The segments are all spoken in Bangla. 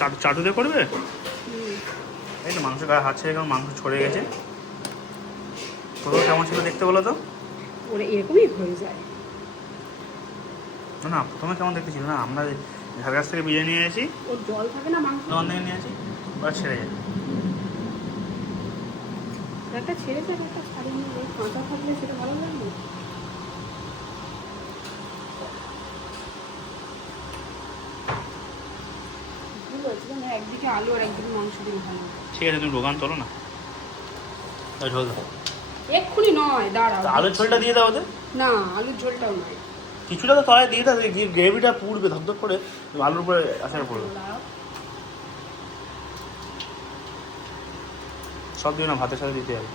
চাটুতে করবে? এই তো মাংস গায়ে হাত ছেড়ে কেমন মাংস ছড়ে গেছে। প্রথমে কেমন ছিল দেখতে বলো তো? ওরা এরকমই হয়ে যায়। না না, প্রথমে কেমন দেখতে ছিল না, আমরা ঝাড় গাছ থেকে বিরিয়ানি নিয়ে এসেছি, ওর জল থাকে না মাংস, দোকান থেকে নিয়ে আসি, ওরা ছেড়ে যায়। একটা ছেড়েছে একটা ছাড়িয়ে নিয়ে কাঁচা থাকলে সেটা ভালো লাগবে। একদিকে আলু আর একদিকে মাংস দিন ভালো। ঠিক আছে, তুমি দোকান তোলো না, ঝোল দাও। এক্ষুনি নয়, দাঁড়াও। আলুর ঝোলটা দিয়ে দাও ওদের। না, আলুর ঝোলটাও নয়, কিছুটা তো তলায় দিয়ে দাও, গ্রেভিটা পুড়বে ধকধক করে, আলুর উপরে আসার পড়বে। সব দিও না, ভাতের সাথে দিতে হবে।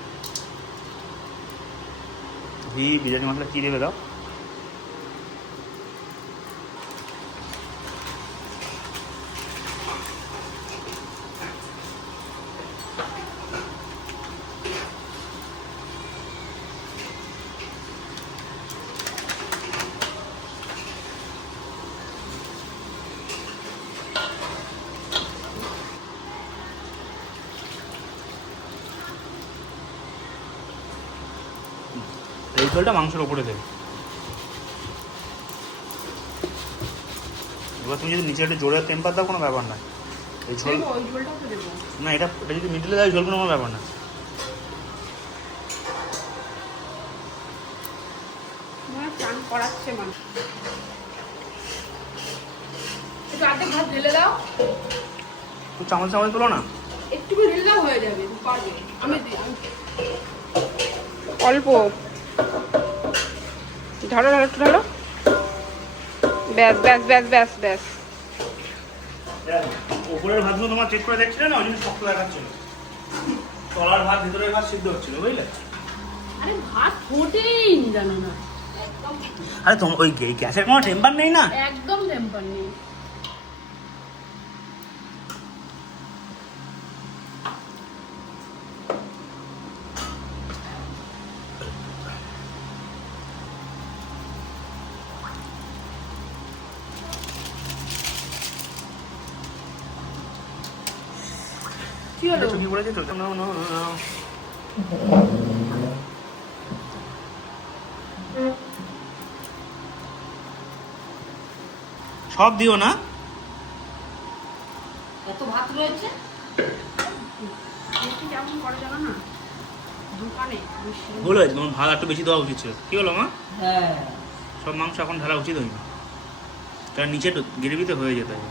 ঘি, বিরিয়ানি মশলা কি দেবে দাও। এই ঝোলটা মাংসের ওপরে দেবে। এবার তুমি যদি নিচে একটা জোরে টেম্পার দাও কোনো ব্যাপার না, এই ঝোল না, এটা যদি মিডিলে দেয় ঝোল কোনো ব্যাপার না। চান করাচ্ছে মানুষ, একটু আর্ধেক ভাত ঢেলে দাও, তুই চামচ চামচ তুলো না, একটু ঢেলে দাও, হয়ে যাবে, পারবে। আমি অল্প ধরো ধরো, একটু ধরো, ব্যাস ব্যাস ব্যাস ব্যাস ব্যাস। ওপরের ভাতগুলো তোমার চেক করে দেখছিলে না, ওই জন্য শক্ত দেখাচ্ছিল, তলার ভাত ভিতরের ভাত সিদ্ধ হচ্ছিল, বুঝলে? আরে ভাত ফোটেই জানো না, আরে তোমার ওই গ্যাসের কোনো টেম্পার নেই না, একদম টেম্পার নেই। কি হলো? চুকি পড়েছে তো, না না না, সব দিও না। এত ভাত রয়েছে, কেমন করে জানো না, দোকানে ভুল হয়েছে, তোমার ভাত একটু বেশি দেওয়া উচিত ছিল। কি হলো মা? হ্যাঁ, সব মাংস এখন ঢালা উচিত হয়নি, তার নিচে গ্রেভিতে হয়ে যেতে হবে।